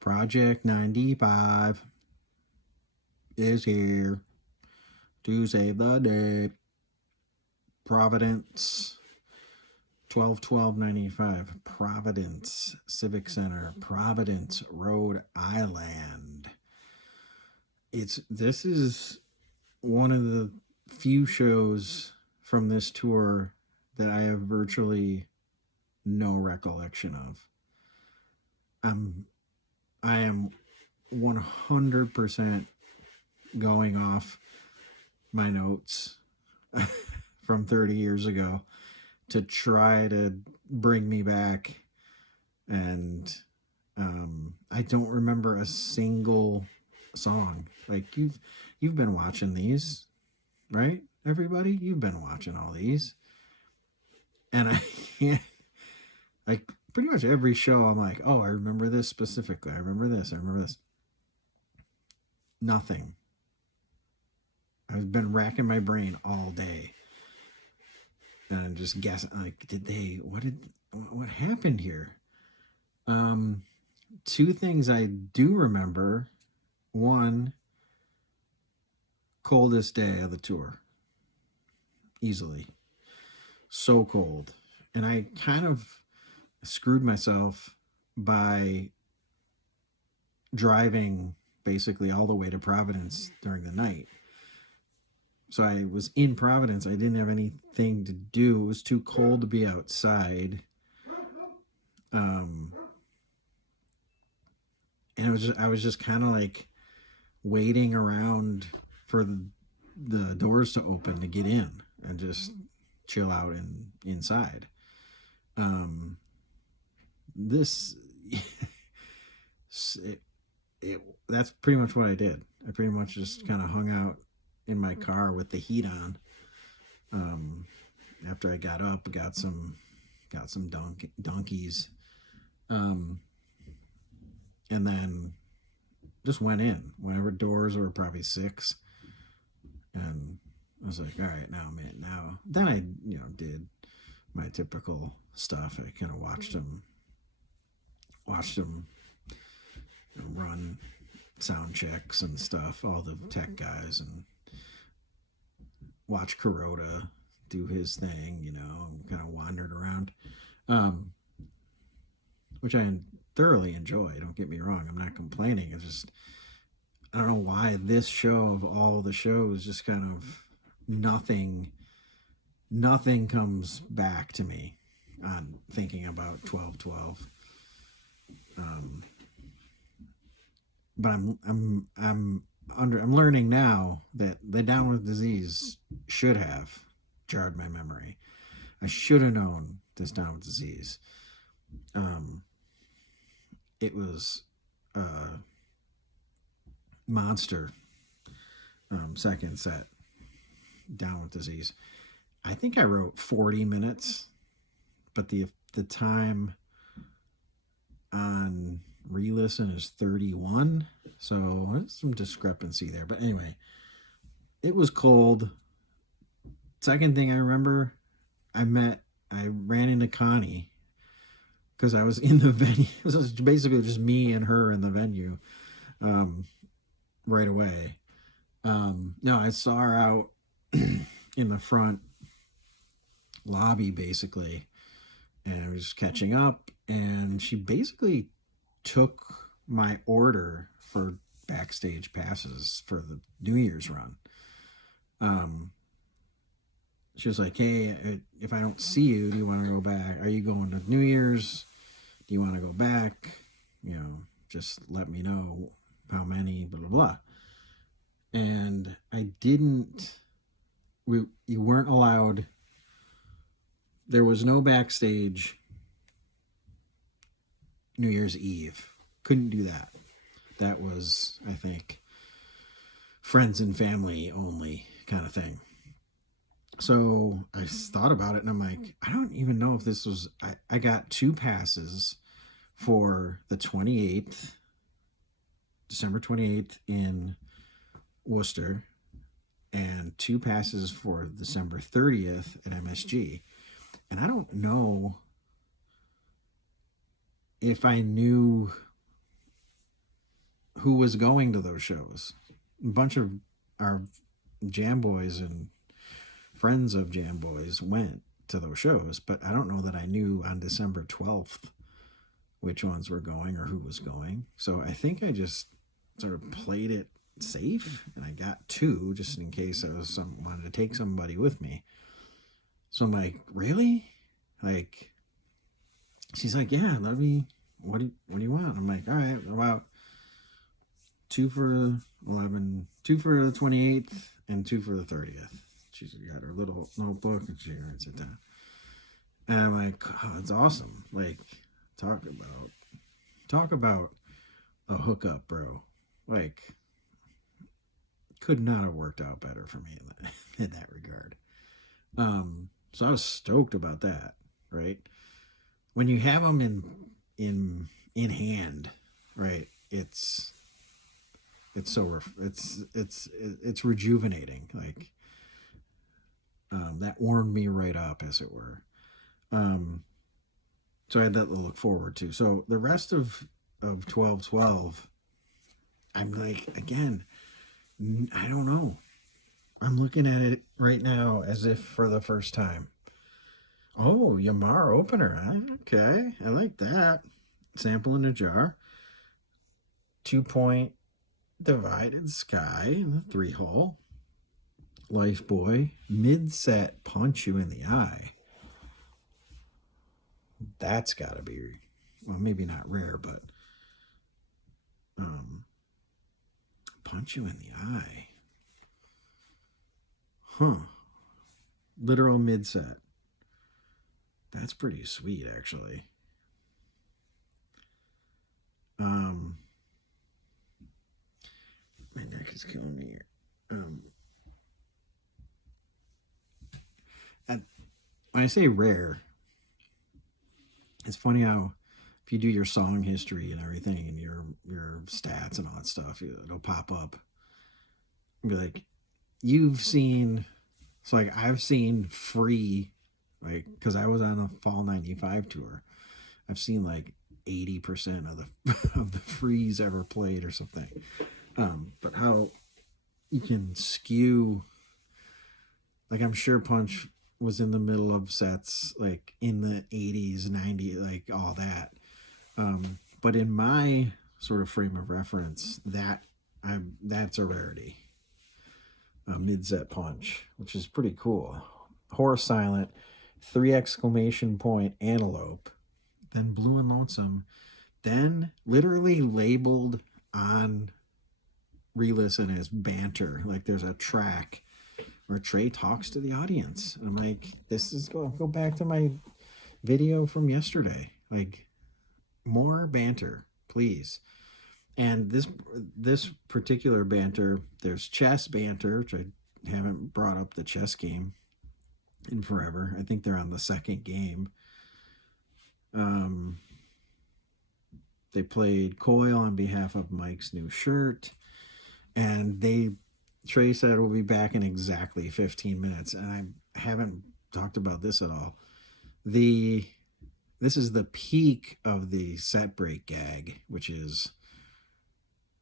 Project 95 is here to save the day. Providence, 12/12/95. Providence Civic Center, Providence, Rhode Island. This is one of the few shows from this tour that I have virtually no recollection of. I am 100% going off my notes from 30 years ago to try to bring me back, and I don't remember a single song. Like you've been watching these, right? Everybody, you've been watching all these, and I can't, like, pretty much every show I'm like, oh, I remember this specifically. I remember this. Nothing. I've been racking my brain all day and just guessing, like, what happened here? Two things I do remember. One, coldest day of the tour. Easily. So cold. And I kind of screwed myself by driving basically all the way to Providence during the night. So I was in Providence. I didn't have anything to do. It was too cold to be outside. And I was just kind of like waiting around for the doors to open to get in and just chill out inside. That's pretty much what I did. I pretty much just kind of hung out in my car with the heat on. After I got up, got some donkeys, and then just went in whenever doors were probably 6, and I was like, all right, now I'm in. Now then I did my typical stuff. I kind of watched them run sound checks and stuff, all the tech guys, and watch Kuroda do his thing, kind of wandered around, which I thoroughly enjoy. Don't get me wrong. I'm not complaining. It's just, I don't know why this show of all the shows just kind of nothing comes back to me on thinking about 12/12. But I'm learning now that the Down with Disease should have jarred my memory. I should have known this Down with Disease. It was Monster, second set, Down with Disease. I think I wrote 40 minutes, but the time on re-listen is 31, so there's some discrepancy there. But anyway, it was cold. Second thing I remember, I ran into Connie because I was in the venue. It was basically just me and her in the venue right away. No, I saw her out in the front lobby basically, and I was just catching up, and she basically took my order for backstage passes for the New Year's run. She was like, hey, if I don't see you, do you want to go back? Are you going to New Year's? Do you want to go back? Just let me know how many, blah, blah, blah. And I didn't, you weren't allowed, there was no backstage New Year's Eve. Couldn't do that. That was, I think, friends and family only kind of thing. So I thought about it, and I'm like, I don't even know if this was, I got 2 passes for the 28th, December 28th in Worcester, and 2 passes for December 30th at MSG. And I don't know if I knew who was going to those shows. A bunch of our Jam Boys and friends of Jam Boys went to those shows, but I don't know that I knew on December 12th which ones were going or who was going. So I think I just sort of played it safe, and I got 2 just in case I wanted to take somebody with me. So I'm like, really? Like, she's like, yeah, let me. What do you want? I'm like, all right, about 2 for 11, 2 for the 28th, and 2 for the 30th. She's got her little notebook and she writes it down. And I'm like, oh, it's awesome. Like, talk about a hookup, bro. Like, could not have worked out better for me in that regard. So I was stoked about that, right? When you have them in hand, right? It's rejuvenating. Like, that warmed me right up, as it were. So I had that to look forward to. So the rest of 12/12, I'm like, again, I don't know. I'm looking at it right now as if for the first time. Oh, Yamar opener. Okay, I like that. Sample in a jar. 2-point divided sky in the 3-hole. Life Boy. Mid-set punch you in the eye. That's got to be, well, maybe not rare, but punch you in the eye. Huh. Literal mid-set. That's pretty sweet, actually. My neck is killing me here. And when I say rare, it's funny how if you do your song history and everything and your stats and all that stuff, it'll pop up and be like, you've seen. So like I've seen Free, right? Because I was on the Fall '95 tour. I've seen like 80% of the Frees ever played or something. But how you can skew, like I'm sure Punch was in the middle of sets like in the 80s, 90s, like all that. But in my sort of frame of reference, that's a rarity. A mid-set punch, which is pretty cool. Horse Silent, 3 exclamation point antelope, then Blue and Lonesome, then literally labeled on re-listen as banter. Like there's a track where Trey talks to the audience. And I'm like, this is go back to my video from yesterday. Like, more banter, please. And this particular banter, there's chess banter, which I haven't brought up the chess game in forever. I think they're on the second game. They played Coil on behalf of Mike's new shirt. And Trey said we'll be back in exactly 15 minutes. And I haven't talked about this at all. This is the peak of the set break gag, which is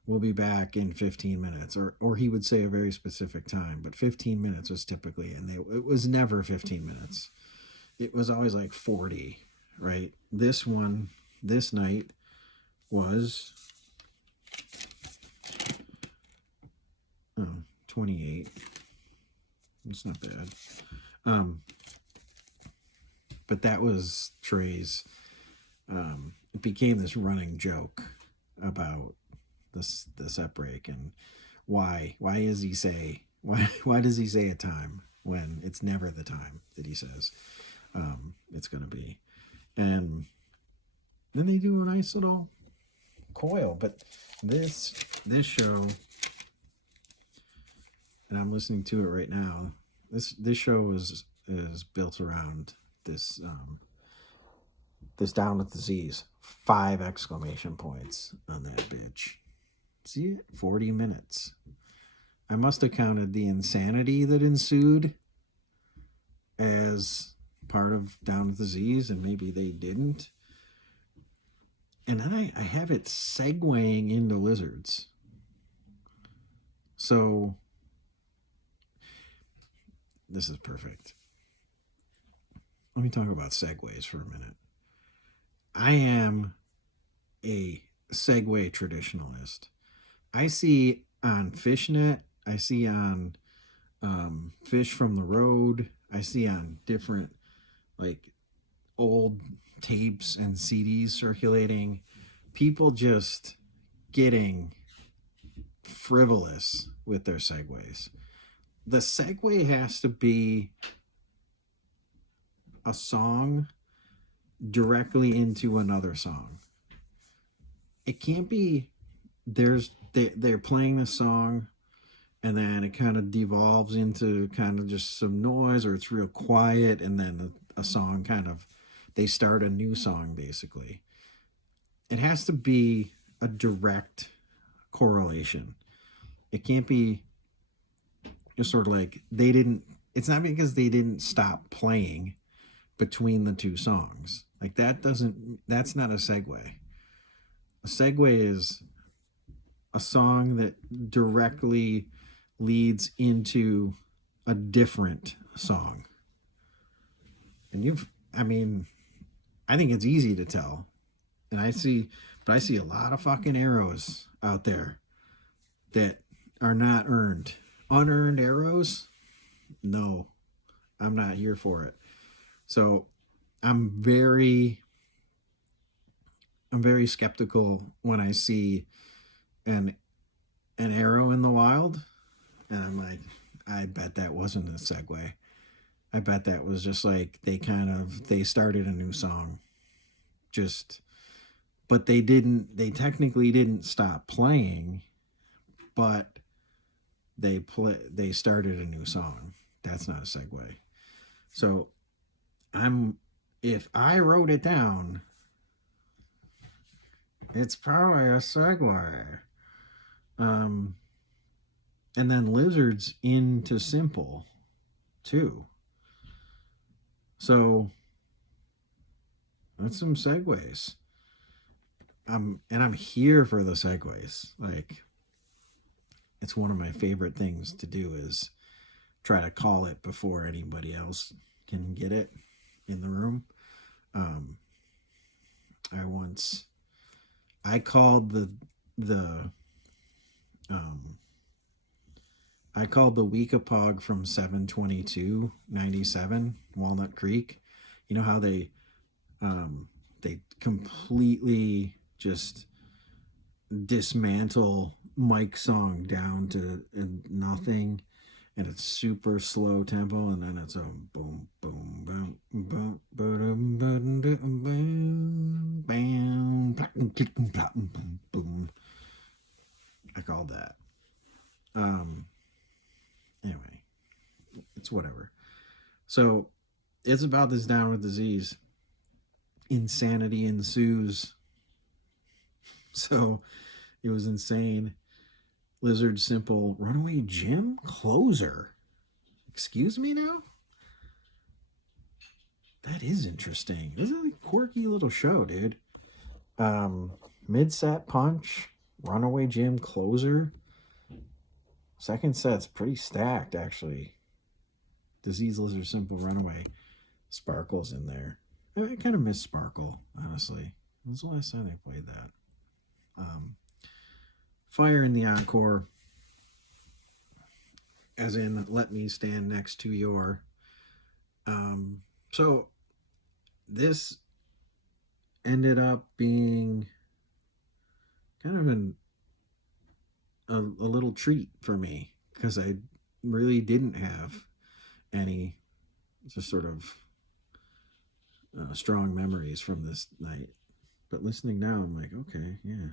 we'll be back in 15 minutes, or he would say a very specific time, but 15 minutes was typically, and it was never 15 minutes. It was always like 40, right? This night was 28. It's not bad. But that was Trey's, it became this running joke about the set break and why does he say a time when it's never the time that he says it's going to be. And then they do a nice little Coil, but this show, and I'm listening to it right now, this show is built around this Down with Disease. 5 exclamation points on that bitch. See it? 40 minutes. I must have counted the insanity that ensued as part of Down with Disease, and maybe they didn't. And then I have it segueing into lizards. So this is perfect. Let me talk about segues for a minute. I am a segue traditionalist. I see on Fishnet, I see on Phish from the Road, I see on different like old tapes and CDs circulating, people just getting frivolous with their segues. The segue has to be a song directly into another song. It can't be they're playing the song and then it kind of devolves into kind of just some noise, or it's real quiet and then a song kind of they start a new song basically. It has to be a direct correlation. It can't be just sort of like they didn't it's not because they didn't stop playing between the two songs. Like that's not a segue. A segue is a song that directly leads into a different song. And I think it's easy to tell. And I see a lot of fucking arrows out there that are not earned. Unearned arrows? No, I'm not here for it. So I'm very skeptical when I see an arrow in the wild, and I'm like, I bet that wasn't a segue. I bet that was just like they started a new song. But they technically didn't stop playing, but they started a new song. That's not a segue. So if I wrote it down, it's probably a segue. And then lizards into simple too. So that's some segues. And I'm here for the segues. Like, it's one of my favorite things to do is try to call it before anybody else can get it in the room. I called I called the Weekapog from 7/22/97 Walnut Creek. You know how they completely just dismantle Mike's song down to nothing, and it's super slow tempo, and then it's a boom boom boom boom boom boom boom bam boom boom. I called that. Anyway, it's whatever. So it's about this downward disease. Insanity ensues. So it was insane. Lizard Simple, Runaway Jim, Closer. Excuse me now? That is interesting. This is a quirky little show, dude. Mid-set Punch, Runaway Jim, Closer. Second set's pretty stacked, actually. Disease, Lizard Simple, Runaway. Sparkle's in there. I kind of miss Sparkle, honestly. When was the last time they played that? Fire in the Encore, as in Let Me Stand Next to Your. So this ended up being kind of a little treat for me, because I really didn't have any just sort of strong memories from this night. But listening now, I'm like, okay, yeah.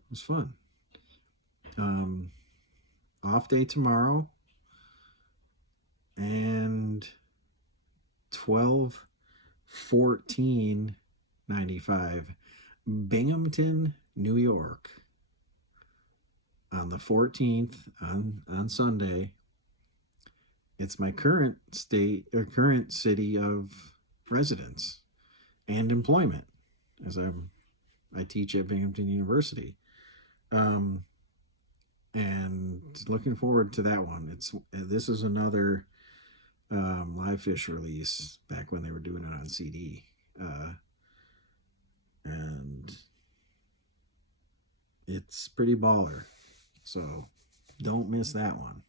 It was fun. Off day tomorrow, and 12/14/95, Binghamton, New York, on the 14th, on Sunday. It's my current city of residence and employment. as I teach at Binghamton University. Um, and looking forward to that one. This is another live Phish release back when they were doing it on CD, and it's pretty baller. So don't miss that one.